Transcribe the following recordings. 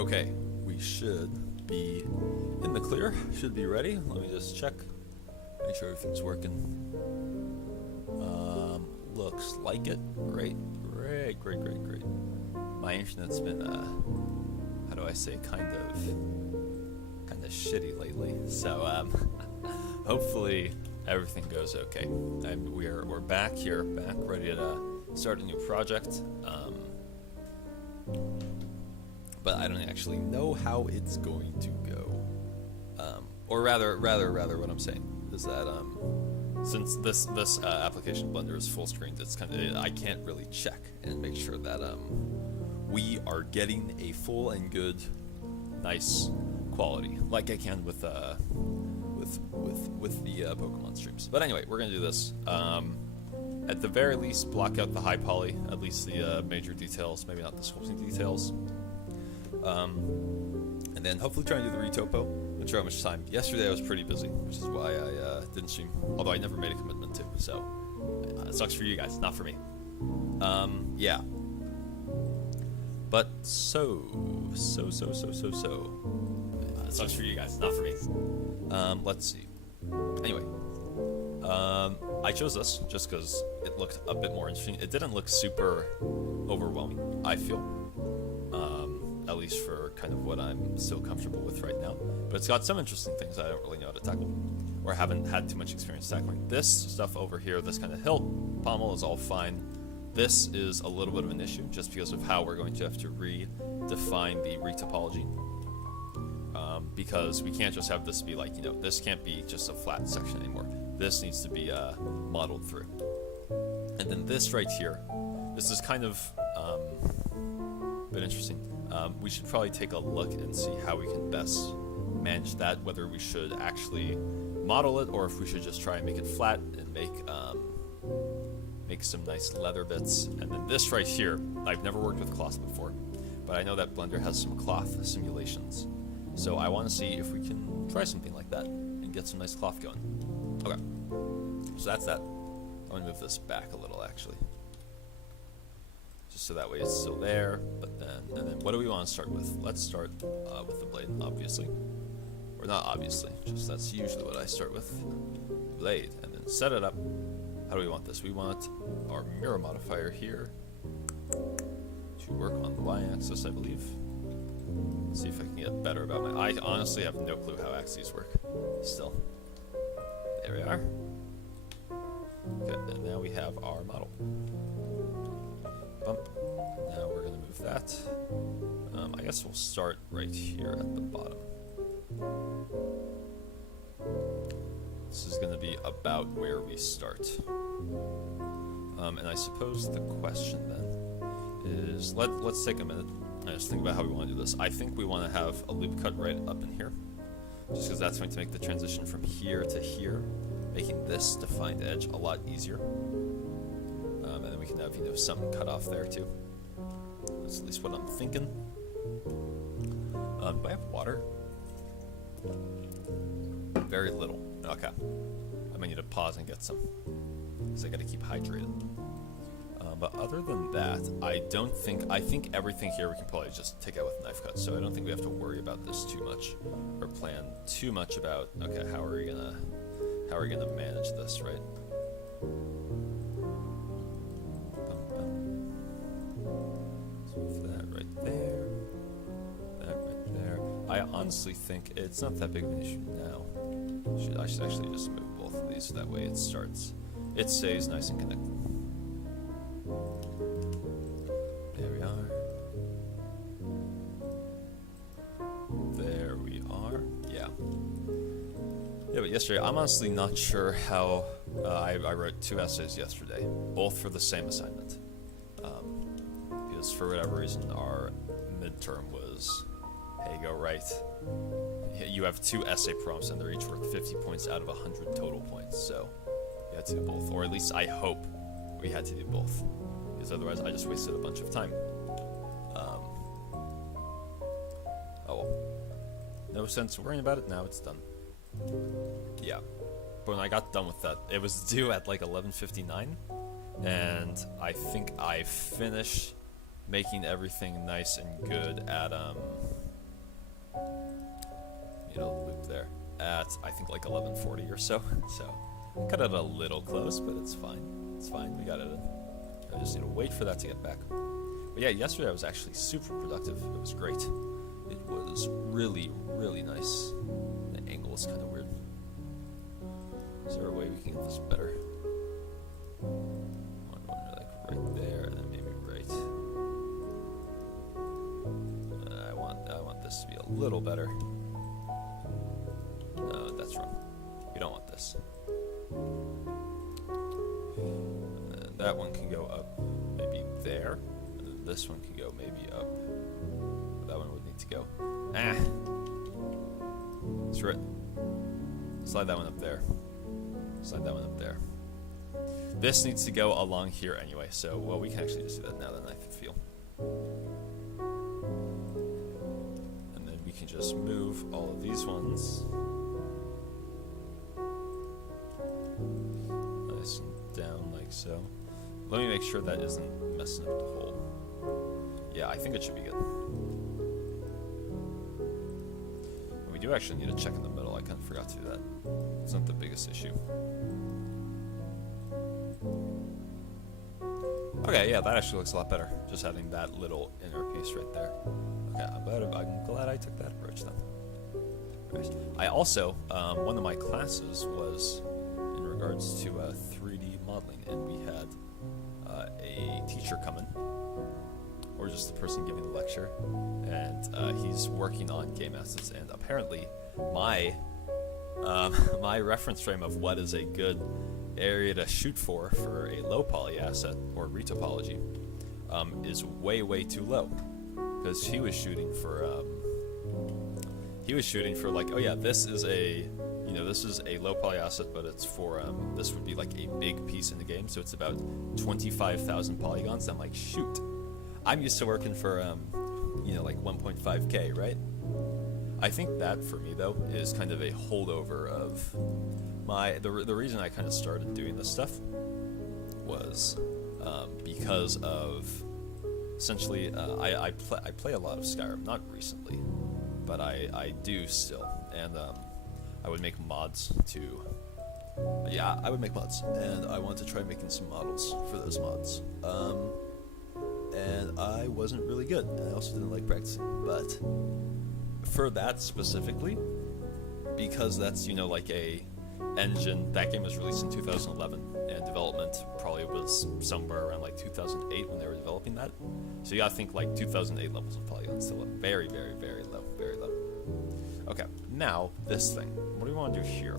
Okay, we should be in the clear. Should be ready. Let me just check. Make sure everything's working. Looks like it. Great. My internet's been, how do I say, kind of shitty lately. So, hopefully everything goes okay. And we're back here, ready to start a new project. But I don't actually know how it's going to go. Or rather, what I'm saying is that since this application Blender is full screened, it's I can't really check and make sure that we are getting a full and good, nice quality, like I can with the Pokemon streams. But anyway, we're gonna do this. At the very least, block out the high poly, at least the major details, maybe not the sculpting details. And then hopefully try and do the retopo. Not sure how much time. Yesterday I was pretty busy, which is why I didn't stream. Although I never made a commitment to, so it sucks for you guys, not for me. Yeah. But so. It sucks for you guys, not for me. Let's see. Anyway, I chose this just because it looked a bit more interesting. It didn't look super overwhelming, I feel. At least for kind of what I'm still comfortable with right now. But it's got some interesting things I don't really know how to tackle, or haven't had too much experience tackling. This stuff over here, this kind of hilt pommel is all fine. This is a little bit of an issue, just because of how we're going to have to redefine the retopology. Because we can't just have this be like, this can't be just a flat section anymore. This needs to be modeled through. And then this right here, this is kind of a bit interesting. We should probably take a look and see how we can best manage that, whether we should actually model it or if we should just try and make it flat and make some nice leather bits. And then this right here, I've never worked with cloth before, but I know that Blender has some cloth simulations. So I want to see if we can try something like that and get some nice cloth going. Okay, so that's that. I'm going to move this back a little actually. Just so that way it's still there, and then what do we want to start with? Let's start with the blade, obviously. Or not obviously, just that's usually what I start with. Blade, and then set it up. How do we want this? We want our mirror modifier here to work on the y-axis, I believe. Let's see if I can get better about I honestly have no clue how axes work, still. There we are. Okay, and now we have our model. Bump. Now we're going to move that. I guess we'll start right here at the bottom. This is going to be about where we start. And I suppose the question then is, let's take a minute and just think about how we want to do this. I think we want to have a loop cut right up in here, just because that's going to make the transition from here to here, making this defined edge a lot easier. And then we can have, some cut off there too. That's at least what I'm thinking. Do I have water? Very little. Okay. I might need to pause and get some, because I gotta keep hydrated. But other than that, I think everything here we can probably just take out with knife cuts, so I don't think we have to worry about this too much, or plan too much about, okay, how are we gonna manage this, right? I honestly think it's not that big of an issue now. I should actually just move both of these so that way it stays nice and connected. There we are. There we are. Yeah. Yeah, but yesterday, I'm honestly not sure how... I wrote 2 essays yesterday, both for the same assignment. Because for whatever reason, our midterm was... Hey, go right. You have 2 essay prompts and they're each worth 50 points out of 100 total points, so you had to do both. Or at least I hope we had to do both, because otherwise I just wasted a bunch of time. Oh well. No sense worrying about it, now it's done. Yeah. But when I got done with that, it was due at like 11:59, and I think I finished making everything nice and good at Loop there at I think like 11:40 or so. So cut it a little close, but it's fine. It's fine. We got it in. I just need to wait for that to get back. But yeah, yesterday I was actually super productive. It was great. It was really, really nice. The angle is kind of weird. Is there a way we can get this better? Like right there, and then maybe right. I want this to be a little better. No, that's wrong. We don't want this. And then that one can go up maybe there. And then this one can go maybe up. That one would need to go. Screw it. Slide that one up there. Slide that one up there. This needs to go along here anyway, so, well, we can actually just do that now that I feel. And then we can just move all of these ones. Nice and down like so. Let me make sure that isn't messing up the hole. Yeah, I think it should be good. We do actually need a check in the middle. I kind of forgot to do that. It's not the biggest issue. Okay, yeah, that actually looks a lot better. Just having that little inner piece right there. Okay, I'm glad I took that approach then. Right. I also, one of my classes was in regards to 3D modeling, and we had a teacher come in, or just the person giving the lecture, and he's working on game assets, and apparently my my reference frame of what is a good area to shoot for a low poly asset or retopology is way too low, because he was shooting for like, oh yeah, this is a low poly asset, but it's for this would be like a big piece in the game, so it's about 25,000 polygons. I'm like, shoot, I'm used to working for like 1.5K, right? I think that for me though is kind of a holdover of the reason I kind of started doing this stuff was because of essentially I play a lot of Skyrim, not recently, but I do still, and I would make mods to I would make mods, and I wanted to try making some models for those mods, and I wasn't really good, and I also didn't like practicing, but for that specifically, because that's like a engine, that game was released in 2011, and development probably was somewhere around like 2008 when they were developing that, so you gotta think like 2008 levels of polygons, still very low, very low. Okay, now this thing, what do we want to do here?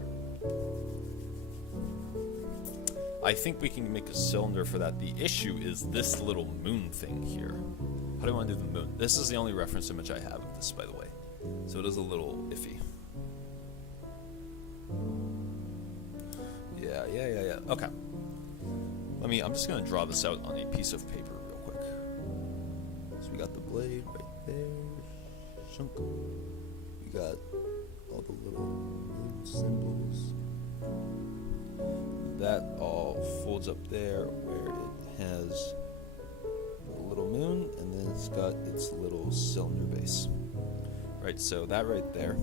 I think we can make a cylinder for that. The issue is this little moon thing here. How do I want to do the moon? This is the only reference image I have of this, by the way, so it is a little iffy. Yeah. Okay. I'm just gonna draw this out on a piece of paper real quick. So we got the blade right there. Shunk. We got all the little moon symbols. That all folds up there where it has a little moon, and then it's got its little cylinder base. Right, so that right there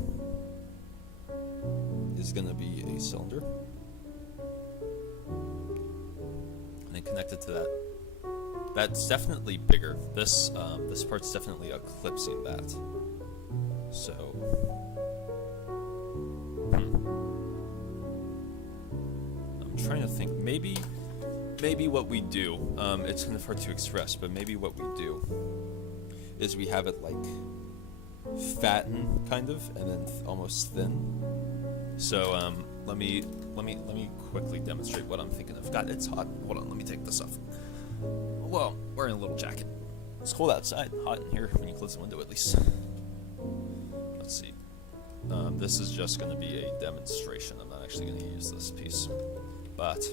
is gonna be a cylinder. And then connected to that. That's definitely bigger. This part's definitely eclipsing that. So I'm trying to think. Maybe what we do, it's kind of hard to express, but maybe what we do is we have it like fatten kind of, and then almost thin. So let me quickly demonstrate what I'm thinking of. God, it's hot. Hold on, let me take this off. Well, wearing a little jacket. It's cold outside. Hot in here when you close the window, at least. Let's see. This is just going to be a demonstration. I'm not actually going to use this piece, but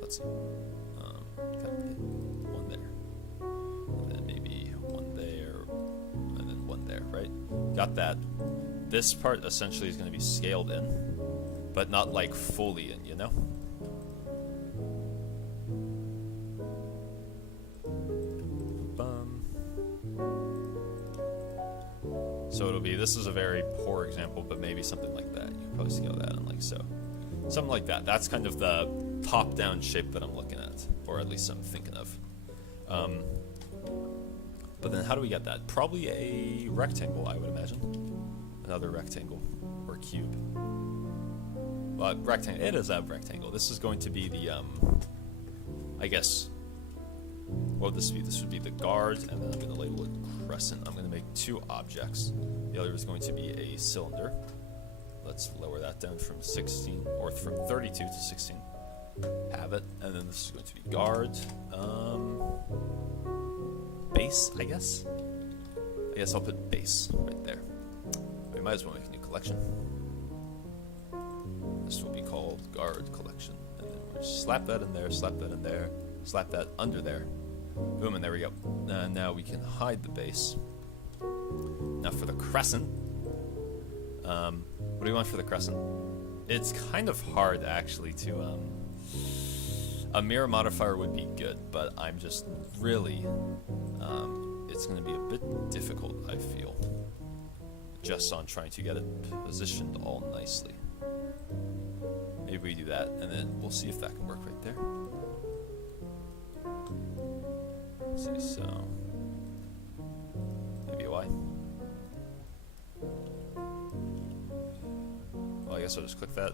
let's see. One there, and then maybe one there, and then one there. Right? Got that. This part essentially is going to be scaled in, but not like fully in, you know? So it'll be, this is a very poor example, but maybe something like that. You can probably scale that in like so. Something like that. That's kind of the top-down shape that I'm looking at, or at least I'm thinking of. But then how do we get that? Probably a rectangle, I would imagine. Another rectangle, or cube. Well, rectangle, it is a rectangle. This is going to be the, I guess, what would this be? This would be the guard, and then I'm going to label it crescent. I'm going to make two objects. The other is going to be a cylinder. Let's lower that down from 16, or from 32 to 16. Have it, and then this is going to be guard. Base, I guess? I guess I'll put base right there. We might as well make a new collection. This will be called guard collection. And then we'll just slap that in there, slap that in there, slap that under there. Boom, and there we go. And now we can hide the base. Now for the crescent. What do you want for the crescent? It's kind of hard actually to a mirror modifier would be good, but I'm just really it's going to be a bit difficult, I feel, just on trying to get it positioned all nicely. Maybe we do that, and then we'll see if that can work right there. Let's see, so maybe a Y. Well, I guess I'll just click that.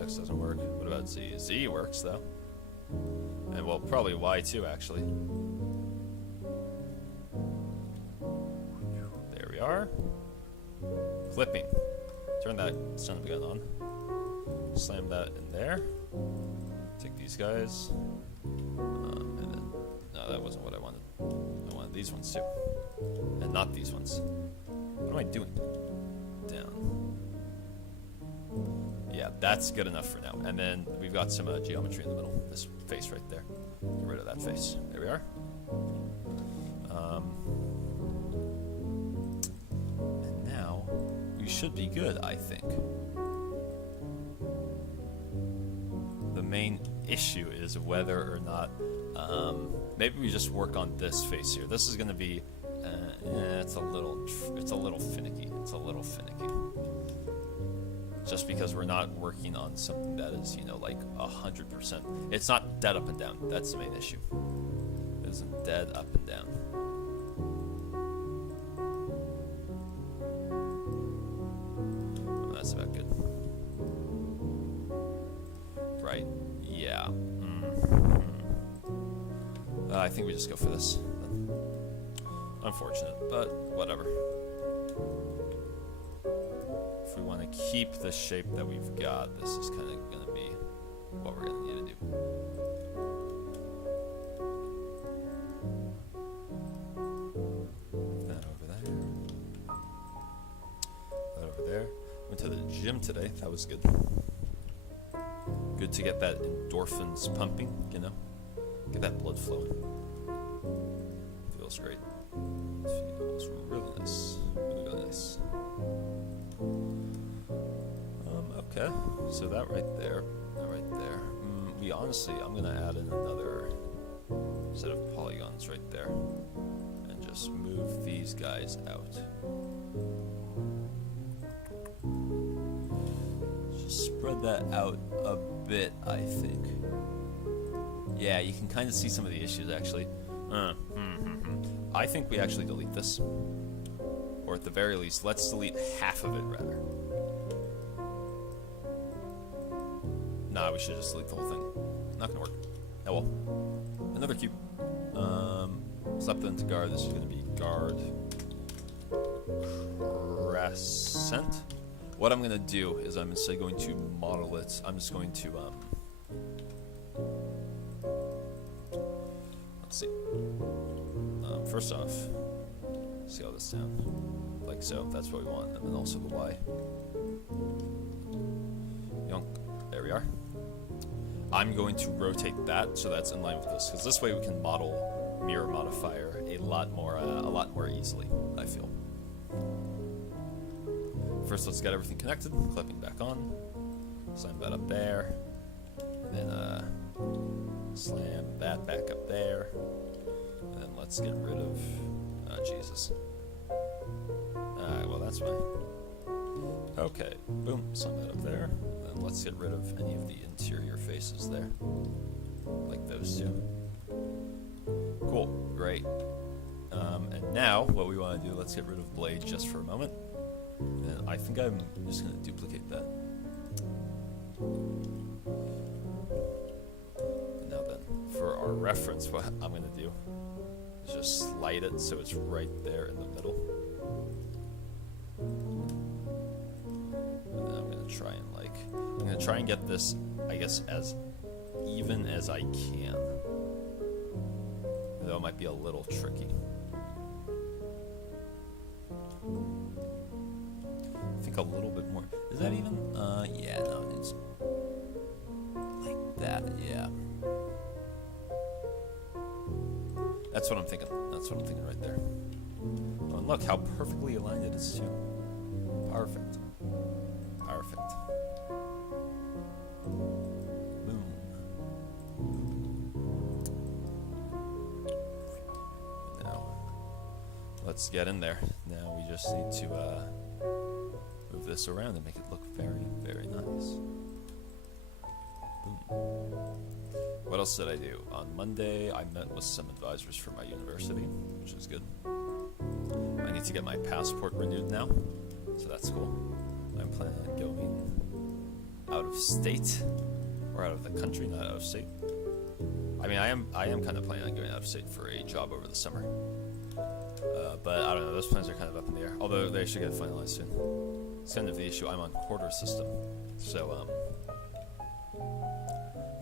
X doesn't work. What about Z? Z works though. And well, probably Y too, actually. There we are. Clipping. Turn that son of a gun on. Slam that in there. Take these guys. And then, no, that wasn't what I wanted. I wanted these ones too. And not these ones. What am I doing? Down. Yeah, that's good enough for now. And then we've got some geometry in the middle. This face right there. Get rid of that face. There we are. And now we should be good, I think. The main issue is whether or not maybe we just work on this face here. This is going to be it's a little finicky. It's a little finicky. Just because we're not working on something that is, you know, like 100%. It's not dead up and down. That's the main issue. It isn't dead up and down. Well, that's about good. Right. Yeah. I think we just go for this. Unfortunate, but whatever. If we want to keep the shape that we've got, this is kind of going to be what we're going to need to do. That over there. That over there. Went to the gym today. That was good. Good to get that endorphins pumping, you know? Get that blood flowing. Feels great. Feels really nice. Really, really nice. Okay, so that right there, we honestly, I'm going to add in another set of polygons right there, and just move these guys out. Just spread that out a bit, I think. Yeah, you can kind of see some of the issues, actually. I think we actually delete this. Or at the very least, let's delete half of it, rather. Nah, we should just delete the whole thing. Not gonna work. Oh well. Another cube. Slap that into guard. This is gonna be guard crescent. What I'm gonna do is I'm instead going to model it. I'm just going to let's see. First off, scale this down like so. That's what we want, and then also the Y. Yonk. There we are. I'm going to rotate that so that's in line with this, because this way we can model mirror modifier a lot more easily, I feel. First, let's get everything connected. Clipping back on. Slam that up there. And then slam that back up there. And then let's get rid of Jesus. Alright, well that's fine. Okay, boom, send that up there. Then let's get rid of any of the interior faces there. Like those two. Cool, great. And now, what we want to do, let's get rid of Blade just for a moment. And I think I'm just going to duplicate that. And now then, for our reference, what I'm going to do is just slide it so it's right there in the middle. And then I'm going to try and I'm going to try and get this, I guess, as even as I can. Though it might be a little tricky. I think a little bit more. Is that even? Yeah, no, it's like that, yeah. That's what I'm thinking. That's what I'm thinking right there. Oh, and look how perfectly aligned it is, too. Perfect. Perfect. Boom. Now, let's get in there. Now we just need to move this around and make it look very, very nice. Boom. What else did I do? On Monday, I met with some advisors from my university, which is good. I need to get my passport renewed now, so that's cool. I'm planning on going out of state, or out of the country, not out of state. I mean, I am kind of planning on going out of state for a job over the summer. But I don't know, those plans are kind of up in the air, although they should get finalized soon. It's kind of the issue. I'm on quarter system, so I'm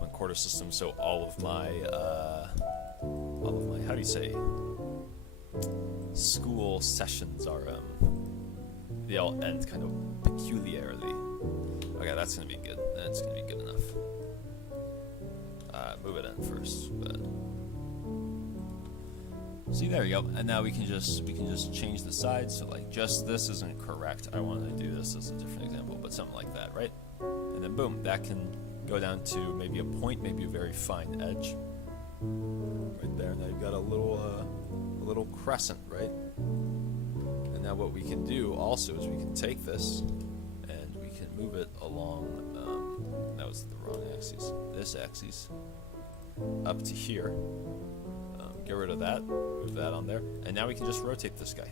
on quarter system, so all of my how do you say, school sessions are they all end kind of peculiarly. Okay, that's gonna be good. That's gonna be good enough. Move it in first, but see, there we go. And now we can just change the sides. So like, just this isn't correct. I want to do this as a different example, but something like that, right? And then boom, that can go down to maybe a point, maybe a very fine edge, right there. Now you've got a little crescent, right? And now what we can do also is we can take this and we can move it along. That was the wrong axis. This axis up to here. Get rid of that, move that on there, and now we can just rotate this guy.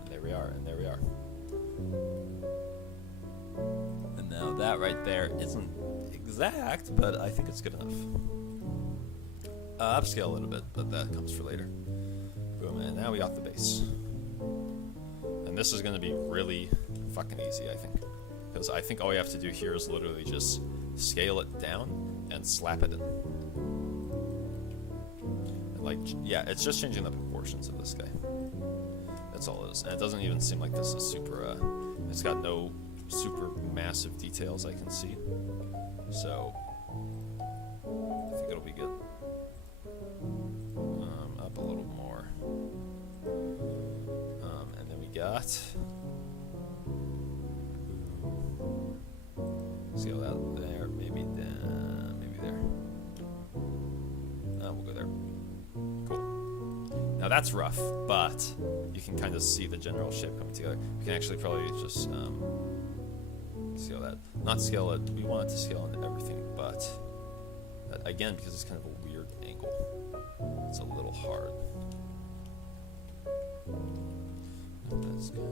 And there we are, and there we are. And now that right there isn't exact, but I think it's good enough. Upscale a little bit, but that comes for later. Boom, and now we got the base. And this is going to be really fucking easy, I think. Because I think all we have to do here is literally just scale it down and slap it in. And like, yeah, it's just changing the proportions of this guy. That's all it is. And it doesn't even seem like this is super, it's got no super massive details I can see. So, I think it'll be good. Up a little more. And then we got... Scale that there, maybe down, maybe there. We'll go there. Cool. Now that's rough, but you can kind of see the general shape coming together. We can actually probably just scale that. Not scale it, we want it to scale into everything, but again, because it's kind of a weird angle, it's a little hard. That's good.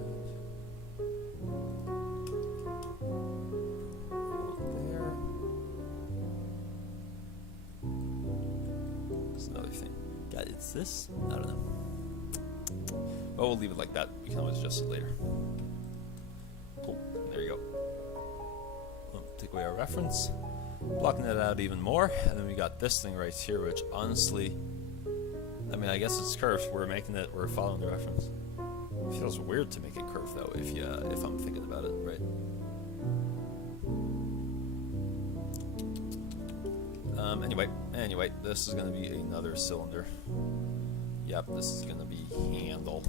Another thing. God, it's this? I don't know. Well, we'll leave it like that. We can always adjust it later. Cool. There you go. Well, take away our reference. Blocking that out even more. And then we got this thing right here, which honestly, I mean, I guess it's curved. We're following the reference. It feels weird to make it curved though, if I'm thinking about it, right? Anyway, this is going to be another cylinder. Yep, this is going to be handle.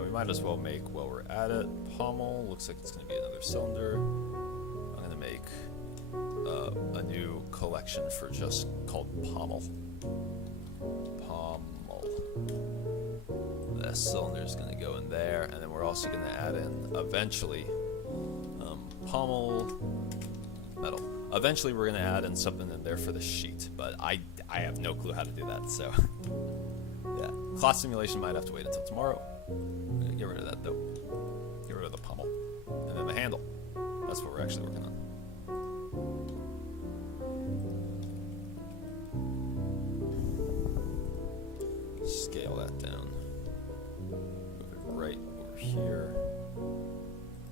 We might as well make, while we're at it, pommel. Looks like it's going to be another cylinder. I'm going to make a new collection for just called pommel. Pommel. That cylinder's gonna go in there, and then we're also gonna add in eventually pommel metal. Eventually, we're gonna add in something in there for the sheet, but I have no clue how to do that. So yeah, cloth simulation might have to wait until tomorrow. I'm gonna get rid of that though. Get rid of the pommel, and then the handle. That's what we're actually working on. Scale that down. Move it right over here.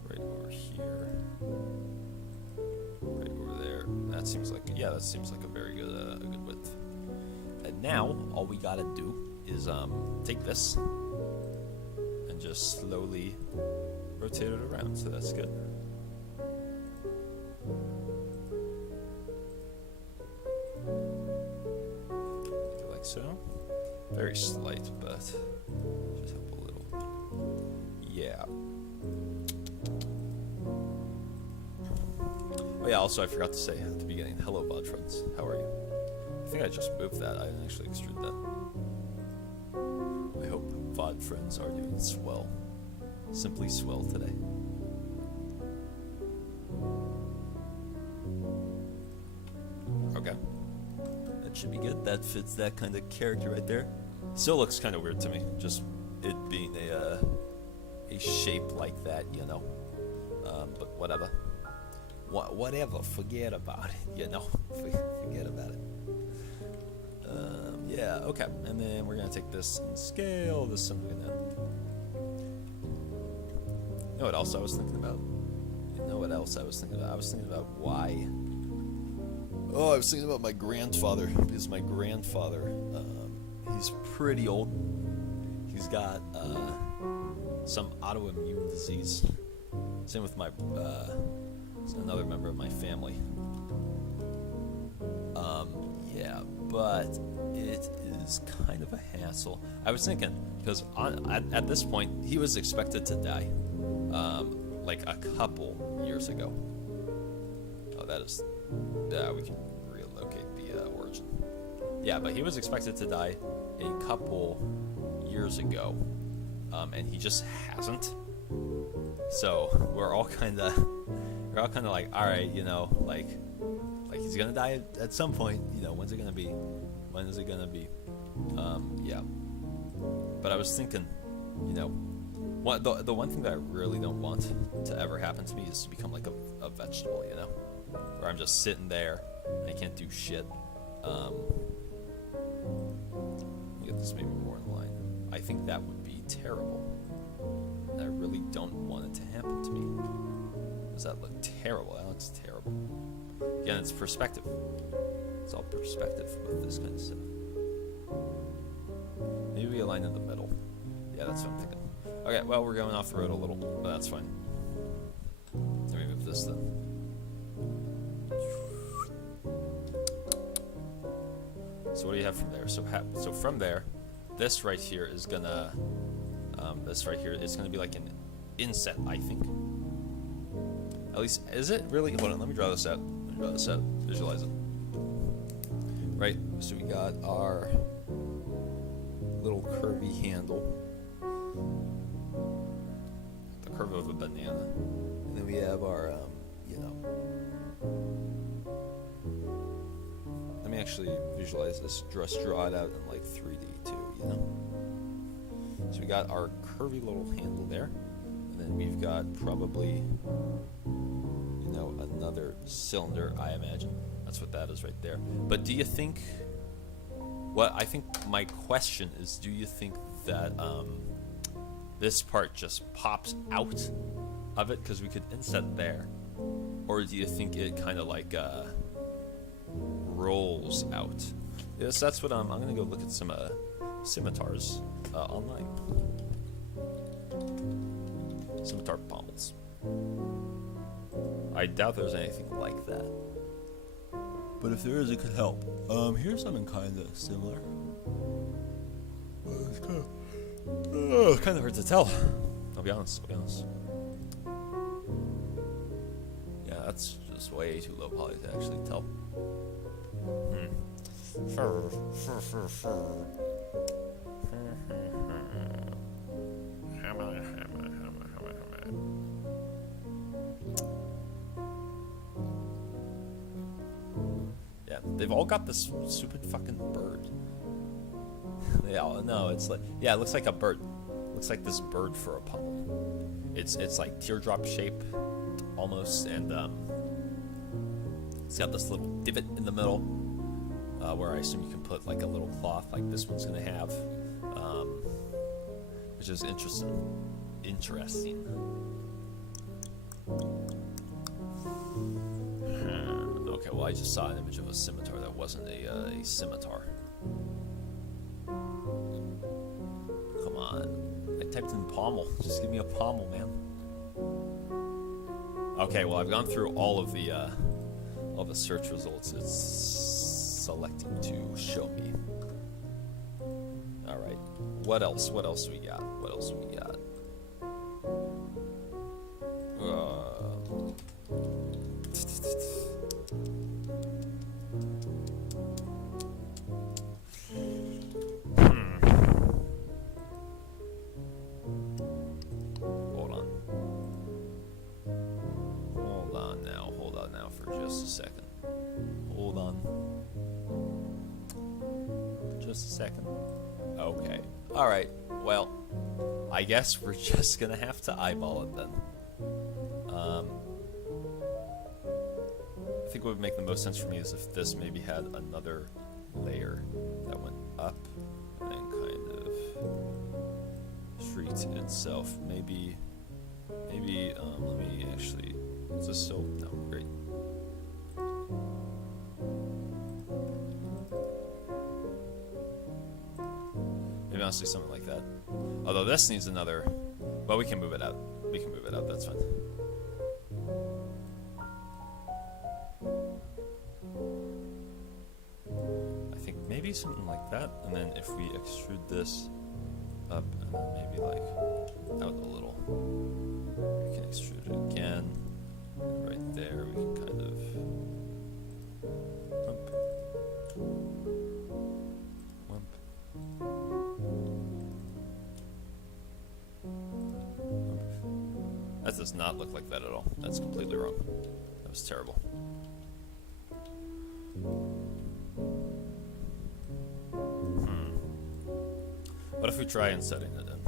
Right over here. Right over there. That seems like, yeah, that seems like a very good, a good width. And now all we gotta do is take this and just slowly rotate it around. So that's good. Like so. Very slight, but just help a little. Yeah. Oh yeah, also I forgot to say at the beginning, hello VOD friends, how are you? I think I just moved that, I didn't actually extrude that. I hope VOD friends are doing swell. Simply swell today. Okay. That should be good. That fits that kind of character right there. Still looks kind of weird to me, just it being a shape like that, you know. But whatever. Whatever. Forget about it, you know. Forget about it. Yeah. Okay. And then we're gonna take this and scale this, and we're gonna. You know what else I was thinking about? You know what else I was thinking about? I was thinking about why. Oh, I was thinking about my grandfather, because my grandfather, he's pretty old. He's got some autoimmune disease. Same with my another member of my family. Yeah, but it is kind of a hassle. I was thinking, because at this point, he was expected to die, like a couple years ago. Oh, that is... we can relocate the origin. Yeah, but he was expected to die a couple years ago, and he just hasn't. So we're all kind of like, all right, you know, like he's gonna die at some point. You know, when's it gonna be? When is it gonna be? Yeah. But I was thinking, you know, the one thing that I really don't want to ever happen to me is to become like a vegetable, you know. Where I'm just sitting there and I can't do shit. Let me get this maybe more in line. I think that would be terrible. And I really don't want it to happen to me. Does that look terrible? That looks terrible. Again, it's perspective. It's all perspective with this kind of stuff. Maybe we align in the middle. Yeah, that's what I'm thinking. Okay, well, we're going off the road a little, but that's fine. Let me move this then. So what do you have from there? So from there, this right here is gonna, be like an inset, I think. At least, is it really? Hold on, let me draw this out. Visualize it. Right. So we got our little curvy handle, the curve of a banana, and then we have our, you know. Let me actually visualize this. Just draw it out in like 3D too, you know. So we got our curvy little handle there, and then we've got probably, you know, another cylinder, I imagine. That's what that is right there. But do you think, I think my question is, do you think that this part just pops out of it because we could inset there? Or do you think it kind of like rolls out? Yes, that's what I'm going to go look at some scimitars online. Scimitar pommels. I doubt there's anything like that. But if there is, it could help. Here's something kind of similar. It's kind of hard to tell. I'll be honest. Yeah, that's is way too low poly to actually tell. Yeah, they've all got this stupid fucking bird. Yeah, no, it's like, yeah, it looks like a bird. Looks like this bird for a pummel. It's like teardrop shape, almost, and it's got this little divot in the middle, where I assume you can put like a little cloth, like this one's gonna have, which is interesting. Okay, well, I just saw an image of a scimitar that wasn't a scimitar. Come on. I typed in pommel. Just give me a pommel, man. Okay, well, I've gone through all of the search results. It's selecting to show me. All right. What else? What else we got? What else we got? Hold on now for just a second. Hold on. Just a second. Okay. Alright. Well, I guess we're just gonna have to eyeball it then. I think what would make the most sense for me is if this maybe had another layer that went up and then kind of shrieked itself. Maybe, let me actually, is this still, no, great. Maybe honestly something like that. Although this needs another, well, we can move it out. We can move it out, that's fine. I think maybe something like that, and then if we extrude this up, and then maybe like out a little, we can extrude it again. And right there, we can kind of whump. That does not look like that at all. That's completely wrong. That was terrible. What if we try and setting it in?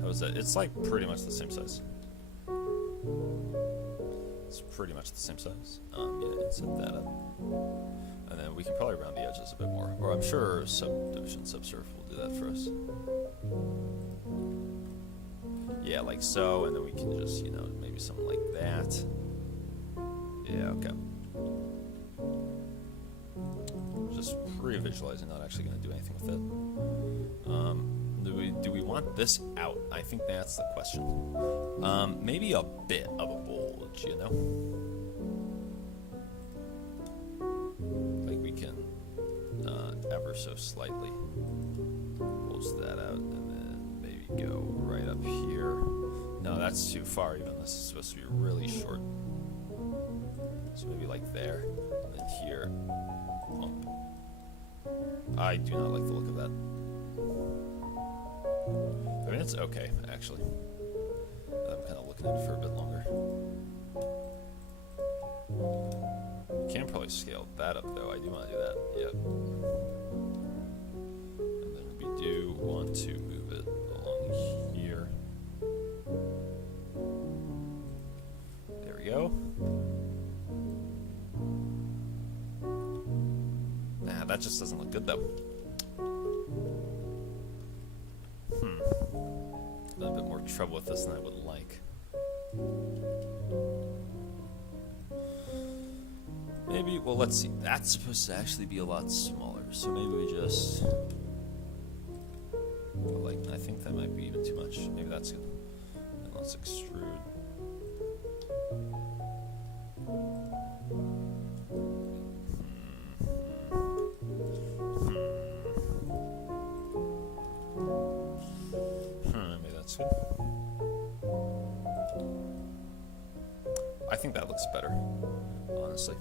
How is that? It's like pretty much the same size. It's pretty much the same size. Yeah, and set that up. And then we can probably round the edges a bit more. Or I'm sure subdivision subsurf will do that for us. Yeah, like so, and then we can just, you know, maybe something like that. Yeah, okay. Just pre-visualizing, not actually going to do anything with it. Do we want this out? I think that's the question. Maybe a bit of a bulge, you know? Like we can ever so slightly bulge that out, and then maybe go right up here. No, that's too far even. This is supposed to be really short. So maybe like there, and then here. Bump. I do not like the look of that. I mean, it's okay, actually. I'm kind of looking at it for a bit longer. Can probably scale that up, though. I do want to do that. Yep. And then we do want to move it along here. There we go. Nah, that just doesn't look good, though. A bit more trouble with this than I would like. Maybe, well, let's see. That's supposed to actually be a lot smaller, so maybe we just go like, I think that might be even too much. Maybe that's good. And let's extrude. I think that looks better, honestly.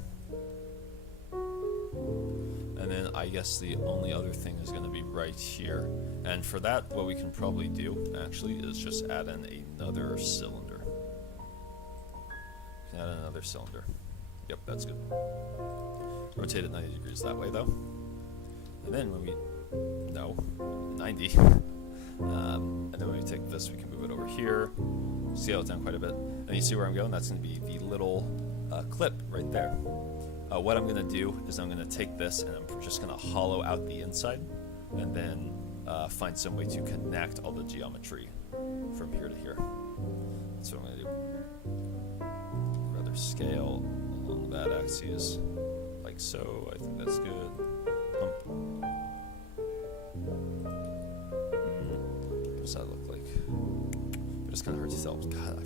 And then I guess the only other thing is going to be right here. And for that, what we can probably do, actually, is just add in another cylinder. Add in another cylinder. Yep, that's good. Rotate it 90 degrees that way, though. And then when we... No, 90. And then when we take this, we can move it over here. Scale it down quite a bit. And you see where I'm going? That's going to be the little clip right there. What I'm going to do is I'm going to take this and I'm just going to hollow out the inside and then find some way to connect all the geometry from here to here. That's what I'm going to do. Rather scale along the bad axes like so. I think that's good. What does that look like? It's kind of hard to tell. God, I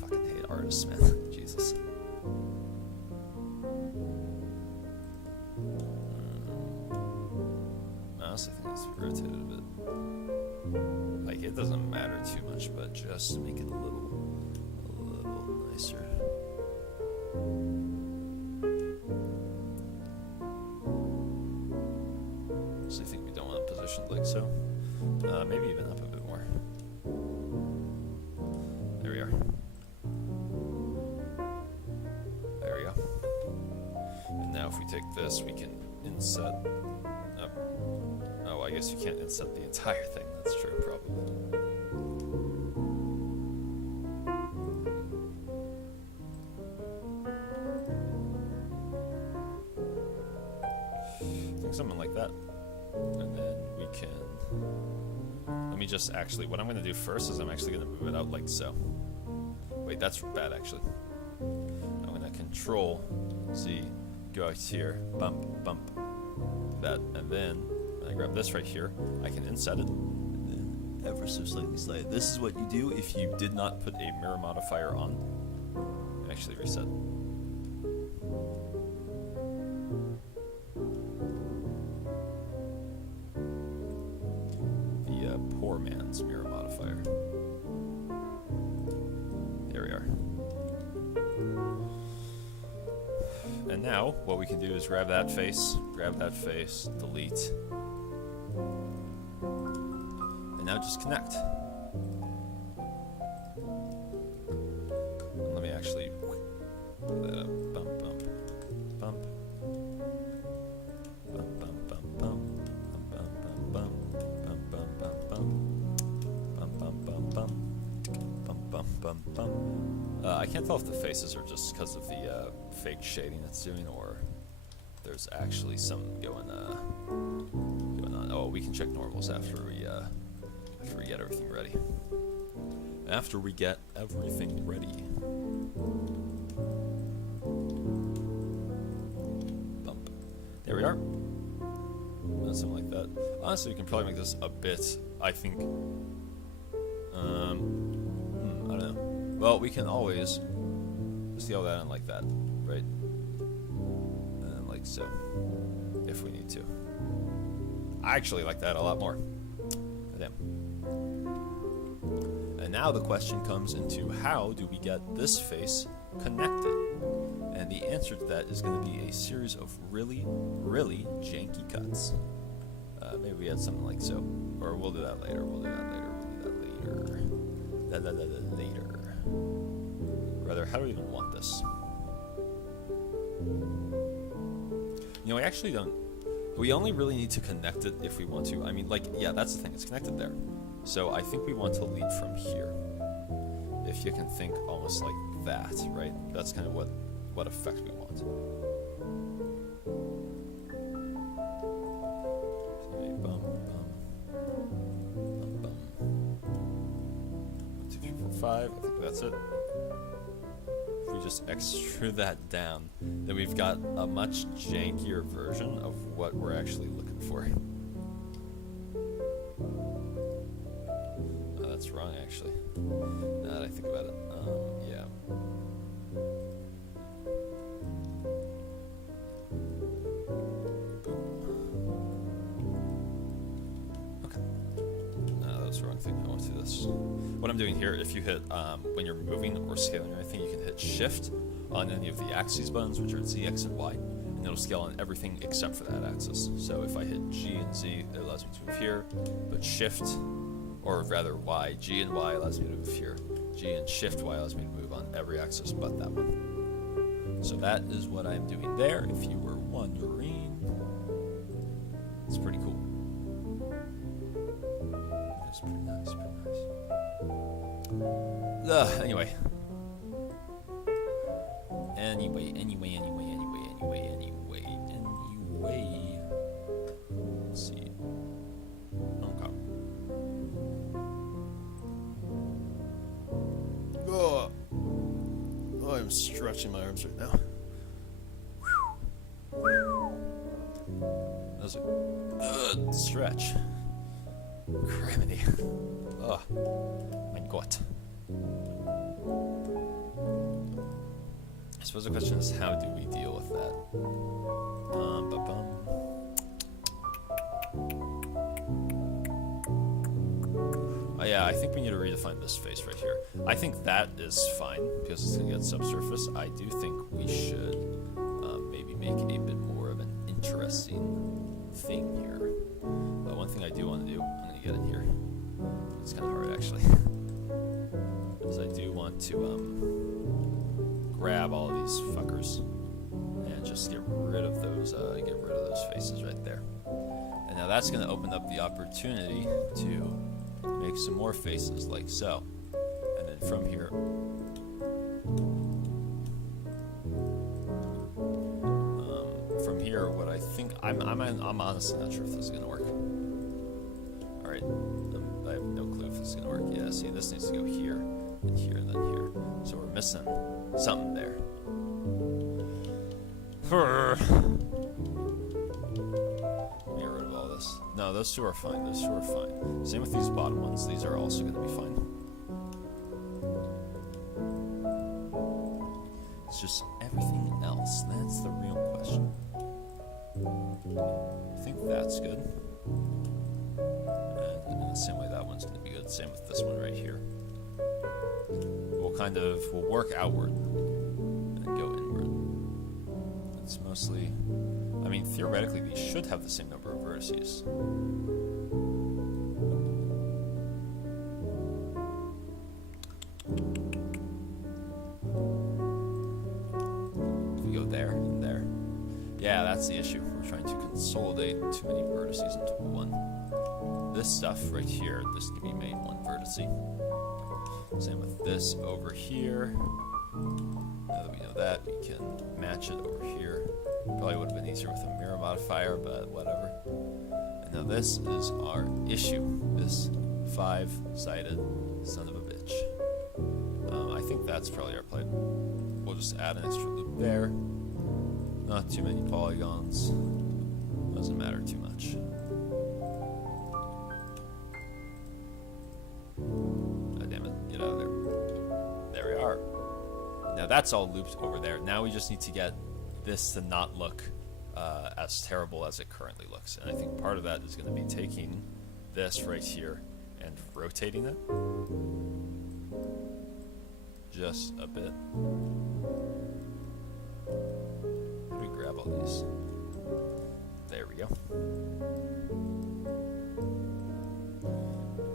fucking hate artists, man. Jesus. I honestly think it's rotated a bit. Like, it doesn't matter too much, but just make it a little nicer. So I think we don't want it positioned like so. Maybe even up a bit more. There we are. There we go. And now if we take this, we can inset. Oh, I guess you can't inset the entire thing. That's true, probably. I think something like that. And then we can... Let me just actually... What I'm going to do first is I'm actually going to move it out like so. Wait, that's bad, actually. I'm going to Control Z, go out here, bump, bump, that, and then when I grab this right here, I can inset it, and then ever so slightly slide. This is what you do if you did not put a mirror modifier on. And actually reset. The poor man's mirror modifier. There we are. And now, what we can do is grab that face, delete, and now just connect. And let me actually put that up. Bump, bump, bump, bump, bump, bump, bump, bump, bump, bump, bump, bump, bump, bump, bump, bump, bump, bump, bump. I can't tell if the faces are just because of the fake shading it's doing, or there's actually something going on. Oh, we can check normals after we get everything ready. After we get everything ready. Bump. There we are. Something like that. Honestly, we can probably make this a bit, I think. I don't know. Well, we can always scale that in like that, right? And then like so, if we need to. I actually like that a lot more. Damn. And now the question comes into how do we get this face connected? And the answer to that is going to be a series of really, really janky cuts. Maybe we add something like so. Or we'll do that later. Later. Rather, how do we even want this? You know, we actually don't... We only really need to connect it if we want to. I mean, like, yeah, that's the thing. It's connected there. So I think we want to lead from here. If you can think almost like that, right? That's kind of what effect we want. So maybe bum, bum, bum, bum. 1, 2, 3, 4, 5. I think that's it. If we just extrude that down, then we've got a much jankier version of what we're actually looking for. Oh, that's wrong, actually. Now that I think about it, yeah. Okay. No, that's the wrong thing. I want to do this. What I'm doing here, if you hit, when you're moving or scaling or anything, you can hit Shift on any of the axes buttons, which are Z, X, and Y, and it'll scale on everything except for that axis. So if I hit G and Z, it allows me to move here, but Shift, or rather Y, G and Y allows me to move here. G and Shift Y allows me to move on every axis but that one. So that is what I'm doing there, if you were wondering. It's pretty cool. It's pretty nice, Anyway. Let's see. Okay. Oh, I'm stretching my arms right now. That was a good stretch. Criminy. Oh, mein Gott. I suppose the question is, how do we deal with that? Oh yeah, I think we need to redefine this face right here. I think that is fine, because it's going to get subsurface. I do think we should maybe make a bit more of an interesting thing here. But one thing I do want to do, I'm going to get in here. It's kind of hard, actually. Is I do want to grab all of these fuckers and just get rid of those faces right there. And now that's going to open up the opportunity to make some more faces like so. And then from here, what I think I'm honestly not sure if this is going to work. All right, I have no clue if this is going to work. Yeah, see, this needs to go here and here and then here. So we're missing something there. Get rid of all this. No, those two are fine. Those two are fine. Same with these bottom ones. These are also going to be fine. It's just everything else. That's the real question. I think that's good. And in the same way, that one's going to be good. Same with this one right here. We'll work outward and go inward. It's mostly, I mean, theoretically, these should have the same number of vertices. If we go there and there, yeah, that's the issue. We're trying to consolidate too many vertices into one. This stuff right here, this can be made one vertice. Same with this over here. Now that we know that, we can match it over here. Probably would have been easier with a mirror modifier, but whatever. And now this is our issue. This 5-sided son of a bitch. I think that's probably our play. We'll just add an extra loop there. Not too many polygons. Doesn't matter too much. Out of there. There we are. Now that's all looped over there. Now we just need to get this to not look as terrible as it currently looks. And I think part of that is going to be taking this right here and rotating it just a bit. How do we grab all these? There we go.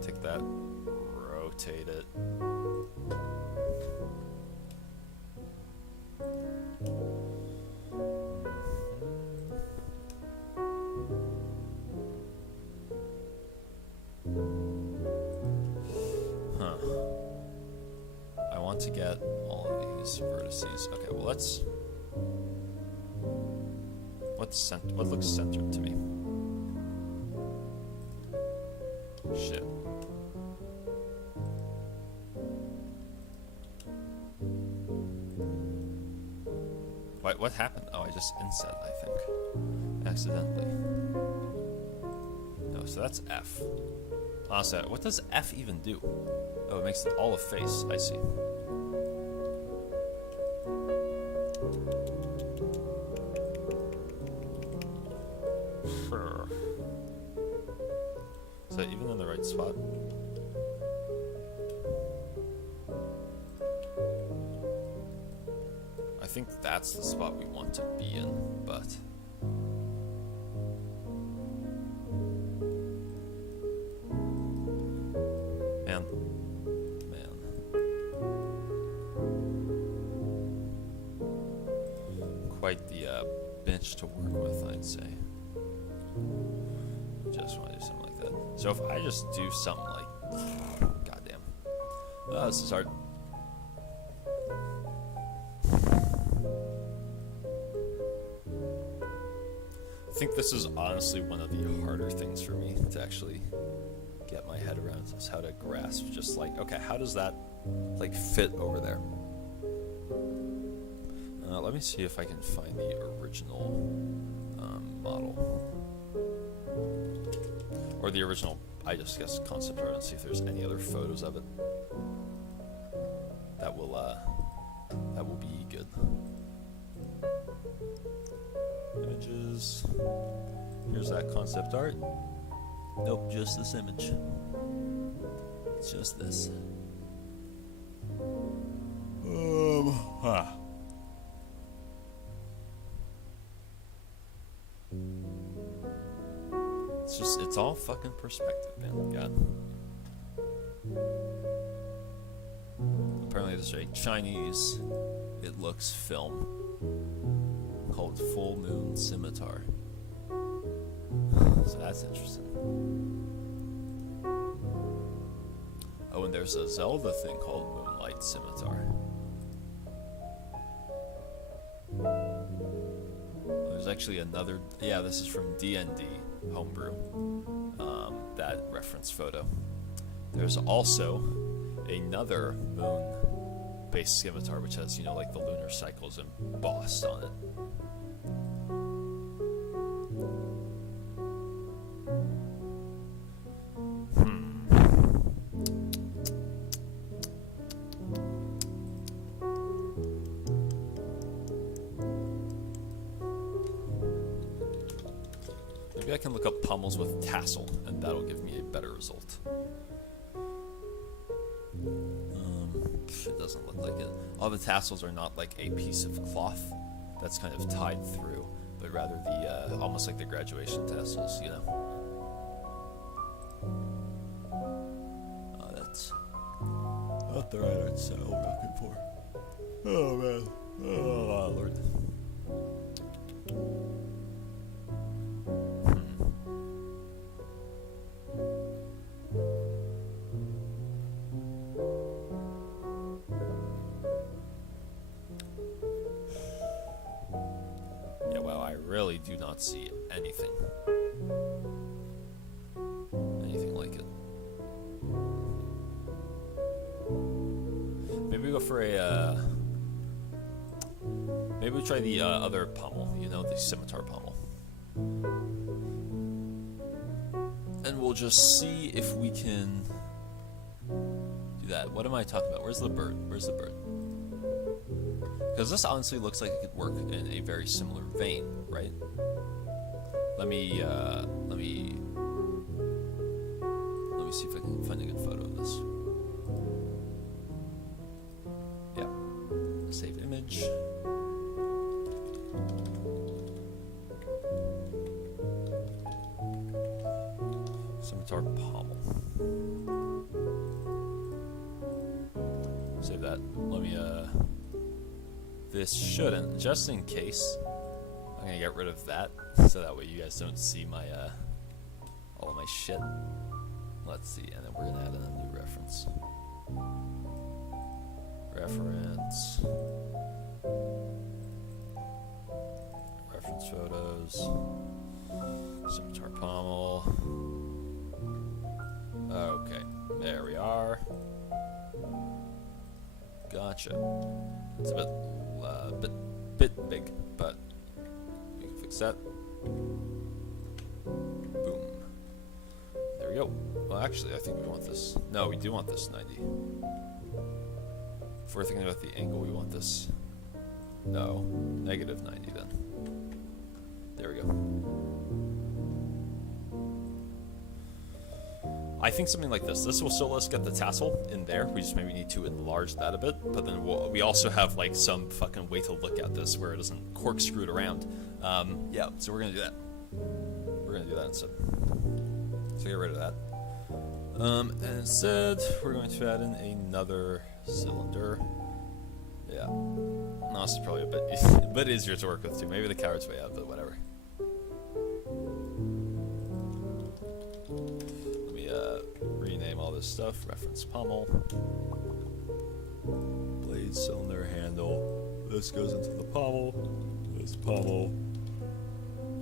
Take that, rotate it. I want to get all of these vertices. Okay, well what looks centered to me? Shit. What happened? Oh, I just inset, I think. Accidentally. No, so that's F. Honestly, what does F even do? Oh, it makes it all a face. I see. Sure. Is that even in the right spot? I I think that's the spot we want to be in, but... Man. Quite the bench to work with, I'd say. Just want to do something like that. So if I just do something like... Goddamn. This is hard. I think this is honestly one of the harder things for me to actually get my head around, is how to grasp just like, okay, how does that like fit over there? Let me see if I can find the original model. Or the original, I just guess, concept art, and see if there's any other photos of it that will be good. Images. Here's that concept art. Nope, just this image. It's just this. It's all fucking perspective, man. God. Apparently there's a Chinese, it looks, film called Full Moon Scimitar. So that's interesting. Oh, and there's a Zelda thing called Moonlight Scimitar. There's actually another, yeah, this is from D&D Homebrew, that reference photo. There's also another moon-based scimitar, which has, you know, like the lunar cycles embossed on it. Maybe I can look up pommels with tassel, and that'll give me a better result. It doesn't look like it. All the tassels are not like a piece of cloth that's kind of tied through, but rather the almost like the graduation tassels, you know. That's not the right art style we're looking for. Oh man. Oh Lord. Really do not see anything like it. Maybe we go for a maybe we try the other pommel, you know, the scimitar pommel, and we'll just see if we can do that. What am I talking about? Where's the bird? Where's the bird? Because this honestly looks like it could work in a very similar vein, right? Let me see if I can find a good photo of this. Yeah, save image. Scimitar pommel. Save that. Let me this shouldn't, just in case, I'm gonna get rid of that, so that way you guys don't see my, all of my shit. Let's see, and then we're gonna add in a new reference. Reference photos. Scimitar pommel. Okay, there we are. Gotcha. It's a bit big, but we can fix that. Boom. There we go. Well, actually, I think we want this. No, we do want this 90. If we're thinking about the angle, we want this. No, negative 90 then. There we go. I think something like this. This will still let us get the tassel in there. We just maybe need to enlarge that a bit. But then we also have like some fucking way to look at this where it doesn't corkscrew it around. Yeah, so we're gonna do that. We're gonna do that instead. So get rid of that. And instead, we're going to add in another cylinder. Yeah. No, this is probably a bit easier to work with too. Maybe the coward's way out, but whatever. Let me rename all this stuff. Reference pommel. Blade, cylinder, handle. This goes into the pommel. This pommel.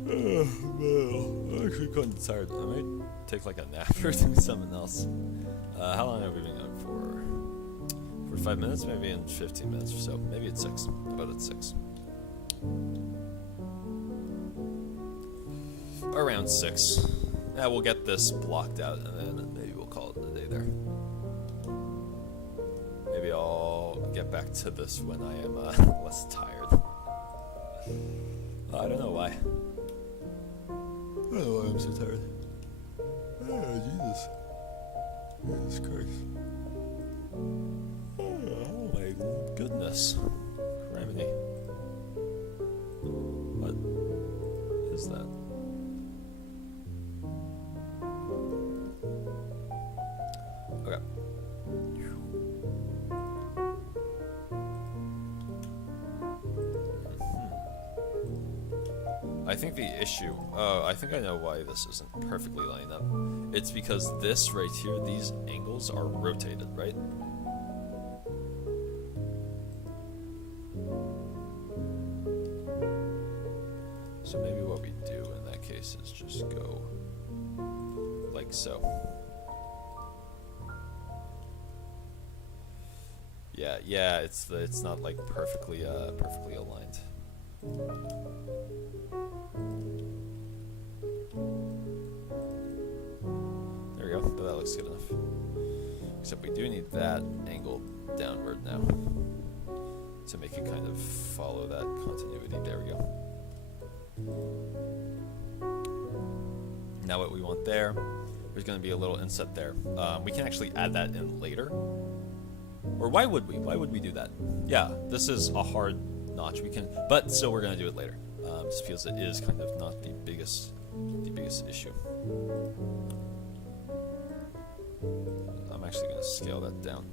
I'm actually kind of tired. I might take like a nap or do something else. How long have we been going for? 45 minutes? Maybe in 15 minutes or so. Maybe it's 6. About at 6. Around 6. Yeah, we'll get this blocked out and then maybe we'll call it a day there. Maybe I'll get back to this when I am less tired. I don't know why. I don't know why I'm so tired. Oh, Jesus Christ. Oh my goodness. Criminy. What is that? Okay. I think the issue, I think I know why this isn't perfectly lined up. It's because this right here, these angles are rotated, right? So maybe what we do in that case is just go like so. Yeah, it's not like perfectly aligned. There we go, but that looks good enough. Except we do need that angled downward now to make it kind of follow that continuity. There we go. Now what we want there's going to be a little inset there. We can actually add that in later. Or why would we? Why would we do that? Yeah, this is a hard notch. We can, but still we're going to do it later. Just because it is kind of not the biggest issue. I'm actually going to scale that down.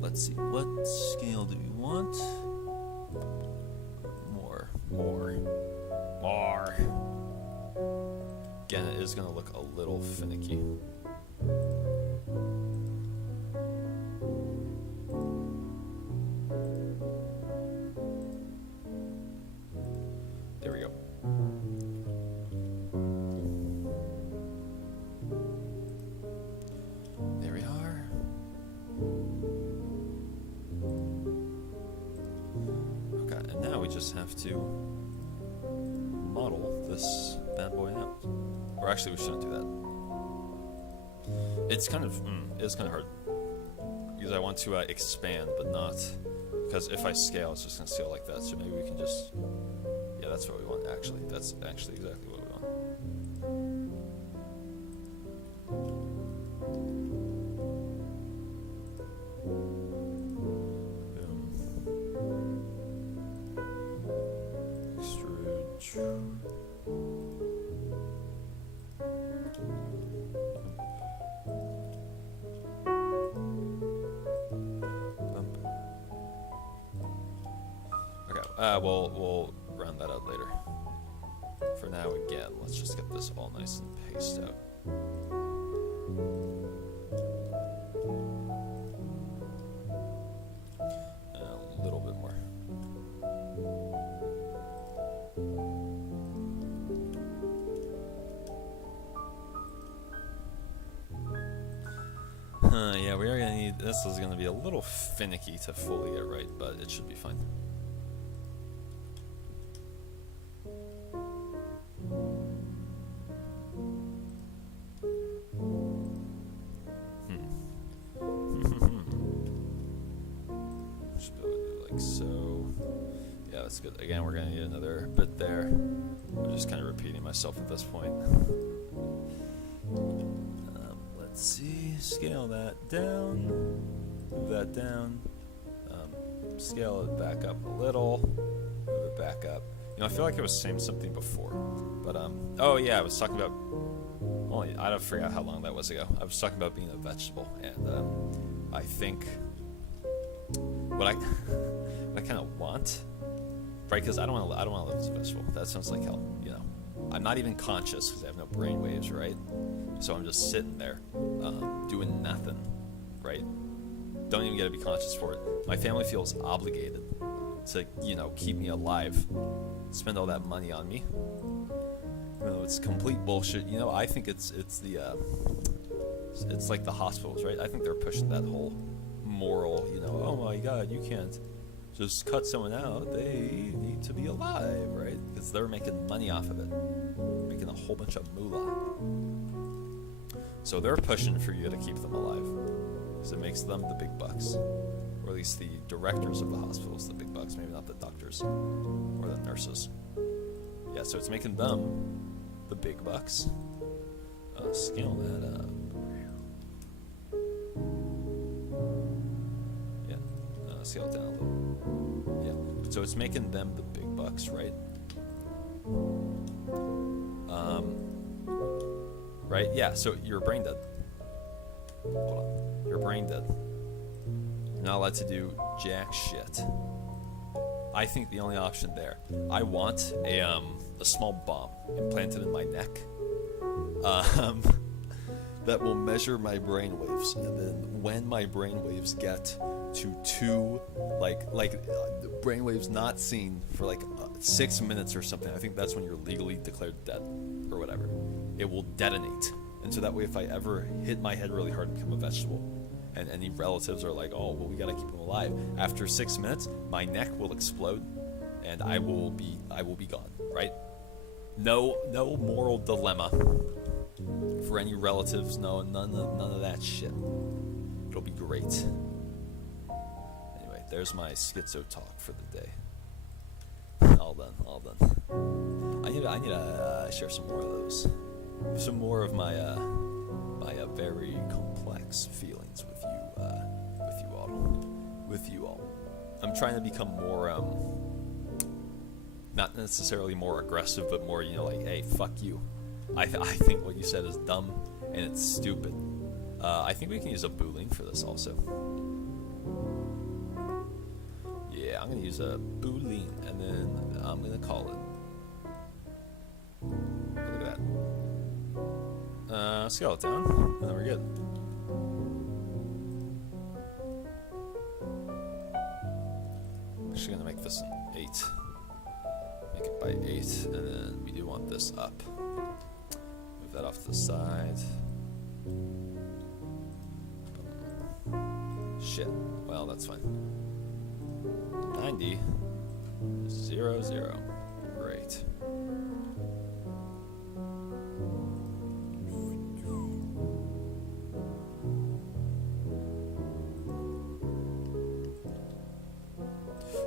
Let's see, what scale do we want? More. Again, it is going to look a little finicky. There we go. There we are. Okay, and now we just have to model this bad boy out. Or actually, we shouldn't do that. It's kind of hard because I want to expand, but not because if I scale, it's just gonna scale like that. So maybe we can just, yeah, that's what we want. Actually, that's actually exactly what we want. Extrude. We'll round that out later. For now, again, let's just get this all nice and paced out. A little bit more. Yeah, we are gonna need, this is gonna be a little finicky to fully get right, but it should be fine. Good. Again, we're going to need another bit there. I'm just kind of repeating myself at this point. let's see, scale that down, move that down, scale it back up a little, move it back up. You know, I feel like I was saying something before, but oh yeah, I was talking about. Well, I don't forget how long that was ago. I was talking about being a vegetable, and I think what I what I kind of want, right? Because I don't want to live as a vegetable. That sounds like hell, you know. I'm not even conscious because I have no brain waves, right? So I'm just sitting there, doing nothing, right? Don't even get to be conscious for it. My family feels obligated to, you know, keep me alive, spend all that money on me. You know, it's complete bullshit. You know, I think it's like the hospitals, right? I think they're pushing that whole moral, you know, oh my god, you can't just cut someone out. They need to be alive, right? Because they're making money off of it, making a whole bunch of moolah. So they're pushing for you to keep them alive, because it makes them the big bucks, or at least the directors of the hospitals the big bucks. Maybe not the doctors or the nurses. Yeah, so it's making them the big bucks. Scale that up. Yeah, scale it down a little. Yeah, so it's making them the big bucks, right? Right? Yeah, so you're brain dead. Hold on. You're brain dead. You're not allowed to do jack shit. I think the only option there, I want a small bomb implanted in my neck that will measure my brain waves, and then when my brain waves get to 2, brain waves not seen for like 6 minutes or something, I think that's when you're legally declared dead or whatever. It will detonate, and so that way if I ever hit my head really hard and become a vegetable, and any relatives are like, oh, well, we gotta keep him alive, after 6 minutes, my neck will explode, and I will be gone, right? No moral dilemma for any relatives, none of that shit. It'll be great. Anyway, there's my schizo talk for the day. All done. I need to share some more of those. Some more of my very complex feelings with you all. I'm trying to become more not necessarily more aggressive, but more, you know, like, hey, fuck you. I think what you said is dumb and it's stupid. I think we can use a boolean for this also. Yeah, I'm gonna use a boolean, and then I'm gonna call it. Look at that. Scale it down, and then we're good. I'm actually gonna make this an 8. Make it by 8, and then we do want this up. Move that off to the side. Shit. Well, that's fine. 90. 0, 0. Great.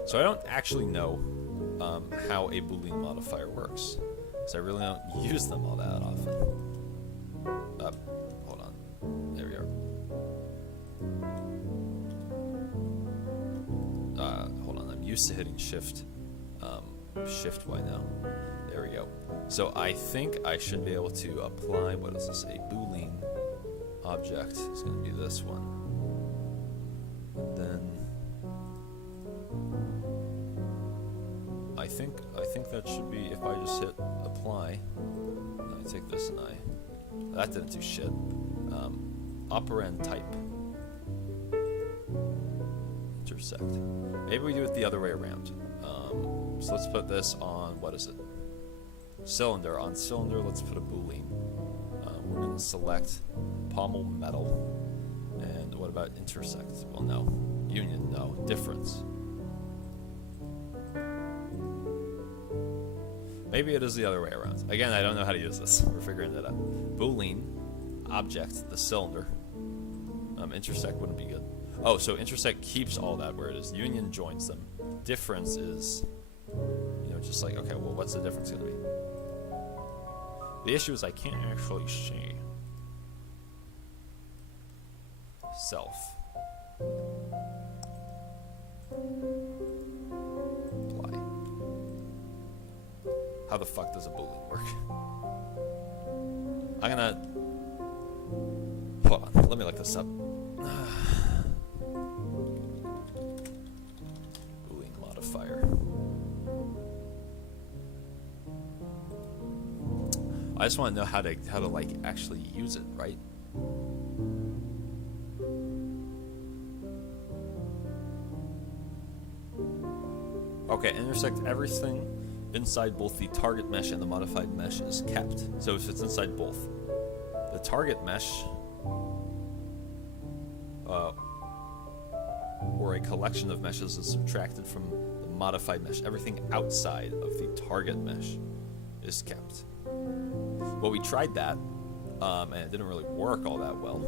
So I don't actually know how a Boolean modifier works, because I really don't use them all that often. Hold on. There we are. Hold on. I'm used to hitting Shift Y now. There we go. So I think I should be able to apply, what is this? A Boolean object is going to be this one. And then I think that should be, if I just hit apply, then I take this and that didn't do shit. Operand type. Intersect. Maybe we do it the other way around. So let's put this on, what is it? Cylinder. On cylinder, let's put a Boolean. We're going to select pommel metal. And what about intersect? Well, no. Union, no. Difference. Maybe it is the other way around. Again, I don't know how to use this. We're figuring that out. Boolean, object, the cylinder. Intersect wouldn't be good. Oh, so intersect keeps all that where it is. Union joins them. Difference is, you know, just like, okay, well, what's the difference going to be? The issue is I can't actually see. self. Apply. How the fuck does a boolean work? I'm gonna... Hold on, let me look this up. Boolean modifier. I just want to know how to like actually use it, right? Okay, intersect everything inside both the target mesh and the modified mesh is kept. So if it's inside both, the target mesh or a collection of meshes is subtracted from the modified mesh. Everything outside of the target mesh is kept. Well, we tried that, and it didn't really work all that well.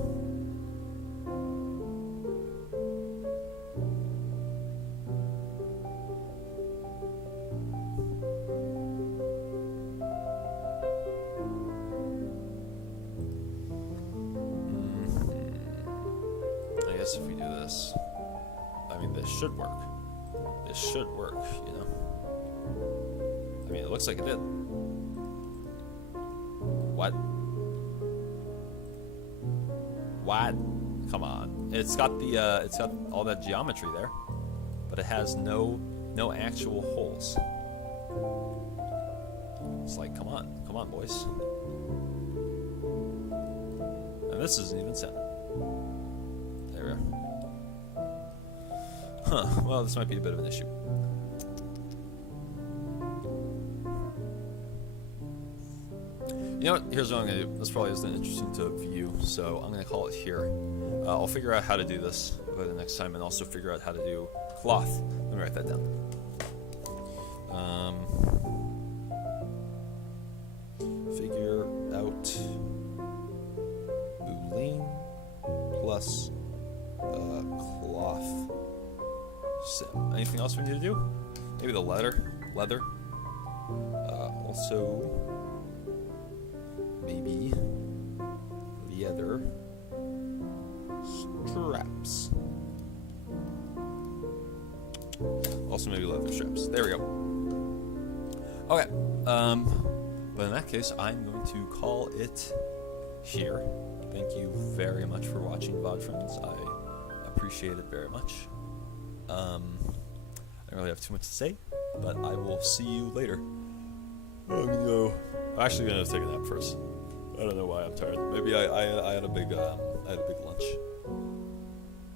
I guess if we do this, I mean, this should work. This should work, you know? I mean, it looks like it did. What? What? Come on. It's got all that geometry there, but it has no actual holes. It's like, come on, boys. And this isn't even set. There we are. Huh. Well, this might be a bit of an issue. You know what? Here's what I'm going to do. This probably isn't interesting to view, so I'm going to call it here. I'll figure out how to do this by the next time, and also figure out how to do cloth. Let me write that down. Figure out boolean plus cloth sim. Anything else we need to do? Maybe the leather. Also, maybe leather straps. Also, maybe leather straps. There we go. Okay. But in that case, I'm going to call it here. Thank you very much for watching, VOD friends. I appreciate it very much. I don't really have too much to say, but I will see you later. I'm actually gonna take a nap first. I don't know why I'm tired. Maybe I had a big lunch.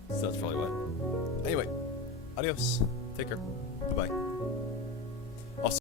So that's probably why. Anyway, adios. Take care. Bye bye.